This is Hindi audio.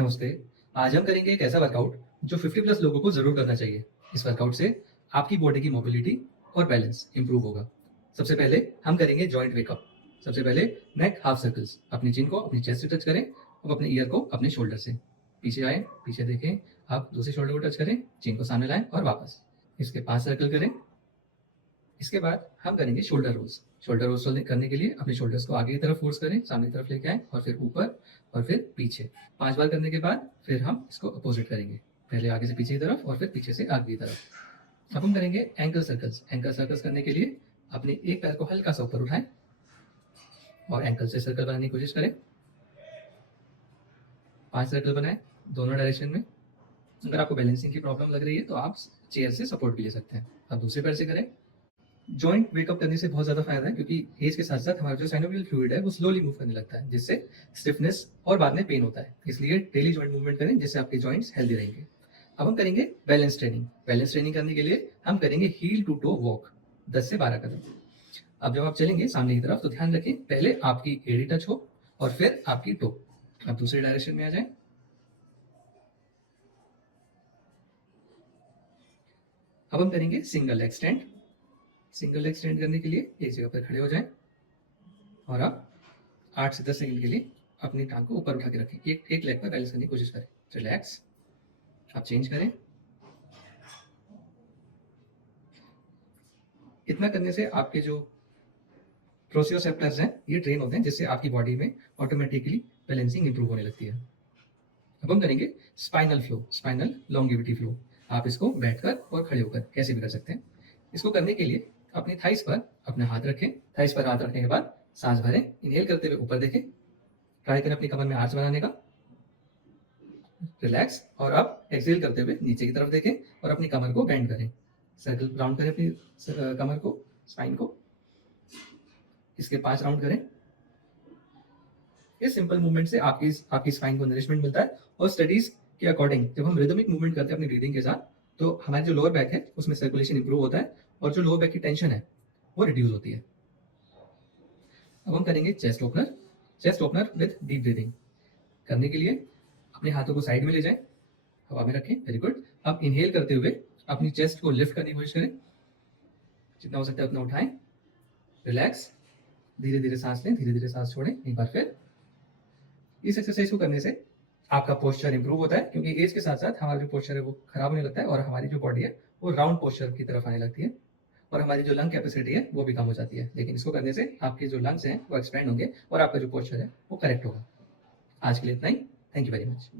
नमस्ते। आज हम करेंगे एक ऐसा वर्कआउट जो 50 प्लस लोगों को ज़रूर करना चाहिए। इस वर्कआउट से आपकी बॉडी की मोबिलिटी और बैलेंस इंप्रूव होगा। सबसे पहले हम करेंगे जॉइंट वेकअप। सबसे पहले नेक हाफ सर्कल्स, अपनी चिन को अपनी चेस्ट से टच करें और अपने ईयर को अपने शोल्डर से। पीछे आएँ, पीछे देखें, आप दूसरे शोल्डर को टच करें, चिन को सामने लाएँ और वापस। इसके 5 सर्कल करें। इसके बाद हम करेंगे शोल्डर रोल्स। शोल्डर रोल्स करने के लिए अपने शोल्डर्स को आगे की तरफ फोर्स करें, सामने की तरफ लेके आएँ और फिर ऊपर और फिर पीछे। 5 बार करने के बाद फिर हम इसको अपोजिट करेंगे। पहले आगे से पीछे की तरफ और फिर पीछे से आगे की तरफ। अब हम करेंगे एंकल सर्कल्स। एंकल सर्कल्स करने के लिए अपने एक पैर को हल्का सा ऊपर उठाएँ और एंकल से सर्कल बनाने की कोशिश करें। 5 सर्कल बनाएँ दोनों डायरेक्शन में। अगर आपको बैलेंसिंग की प्रॉब्लम लग रही है तो आप चेयर से सपोर्ट भी ले सकते हैं। अब दूसरे पैर से करें। जॉइंट वेकअप करने से बहुत ज़्यादा फायदा है क्योंकि एज के साथ-साथ हमारा जो साइनोवियल फ्लूइड है वो स्लोली मूव करने लगता है, जिससे स्टिफनेस और बाद में पेन होता है। इसलिए डेली जॉइंट मूवमेंट करें जिससे आपके जॉइंट्स हेल्दी रहेंगे। अब हम करेंगे बैलेंस ट्रेनिंग। बैलेंस ट्रेनिंग करने के लिए हम करेंगे हील टू टो वॉक 10 से 12 कदम। अब जब आप चलेंगे सामने की तरफ तो ध्यान रखें पहले आपकी एड़ी टच हो और फिर आपकी टो। अब दूसरे डायरेक्शन में आ जाएँ। अब हम करेंगे single leg stand. Single leg stand करने के लिए एक जगह पर खड़े हो जाएँ और आप 8 से 10 सेकंड के लिए अपनी टांग को ऊपर उठा के रखें। एक लेग पर बैलेंस करने की कोशिश करें। रिलैक्स। आप चेंज करें। इतना करने से आपके जो प्रोसियोसेप्टर्स हैं, ये ट्रेन होते हैं जिससे आपकी बॉडी में ऑटोमेटिकली बैलेंसिंग इंप्रूव होने लगती है। अब हम करेंगे spinal flow, spinal longevity flow. आप इसको बैठकर और खड़े होकर कैसे भी कर सकते हैं। इसको करने के लिए अपनी थाइस पर अपना हाथ रखें। थाइस पर हाथ रखने के बाद सांस भरें। इनहेल करते हुए ऊपर देखें। ट्राई करें अपनी कमर में आर्च बनाने का। रिलैक्स और अब एक्सहेल करते हुए नीचे की तरफ देखें और अपनी कमर को बेंड करें। सर्कल राउंड करें अपनी कमर को, स्पाइन को। इसके 5 राउंड करें। इस सिंपल मूवमेंट से आपकी स्पाइन को नरिशमेंट मिलता है और स्टडीज के अकॉर्डिंग जब हम रिदमिक मूवमेंट करते हैं अपनी ब्रीदिंग के साथ तो हमारे जो लोअर बैक है उसमें सर्कुलेशन इंप्रूव होता है और जो लोअर बैक की टेंशन है वो रिड्यूस होती है। अब हम करेंगे chest opener. Chest opener with deep breathing. करने के लिए अपने हाथों को साइड में ले जाएं, हवा में रखें। Very good. अब इनहेल करते हुए अपनी चेस्ट को लिफ्ट करने की कोशिश करें। जितना हो सकता है उतना उठाएं। रिलैक्स। धीरे धीरे सांस लें, धीरे धीरे सांस छोड़ें। एक बार फिर। इस एक्सरसाइज को करने से आपका पोस्चर इंप्रूव होता है क्योंकि एज के साथ साथ हमारा जो पोस्चर है वो खराब होने लगता है और हमारी जो बॉडी है वो राउंड पोस्चर की तरफ आने लगती है और हमारी जो लंग कैपेसिटी है वो भी कम हो जाती है। लेकिन इसको करने से आपके जो लंग्स हैं वो एक्सपैंड होंगे और आपका जो पोस्चर है वो करेक्ट होगा। आज के लिए इतना ही। Thank you very much.